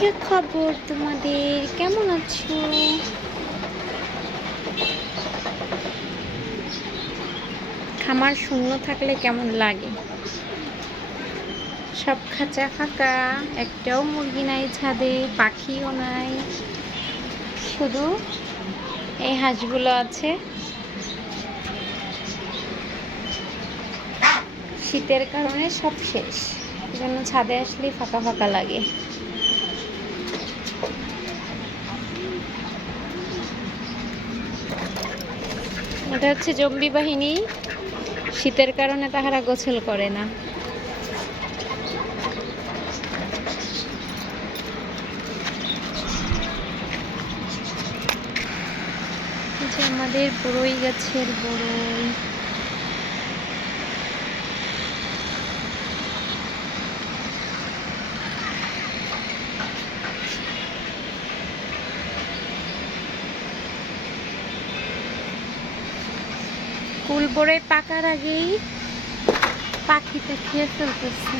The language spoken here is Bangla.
কি খবর তোমাদের? কেমন আছো? খামার শূন্য থাকলে কেমন লাগে? সব খাঁচা ফাঁকা, একটাও মুরগি নাই ছাদে, পাখিও নাই। শুধু এই হাঁসগুলো আছে। শীতের কারণে সব শেষ। জন্য ছাদে আসলেই ফাঁকা ফাঁকা লাগে। এটা হচ্ছে জম্বি বাহিনী। শীতের কারণে তাহারা গোসল করে না। আমাদের বড়ই গাছের বড়ই। কুল বড়ই পাকার আগেই পাখি খেয়ে ফেলতেছে।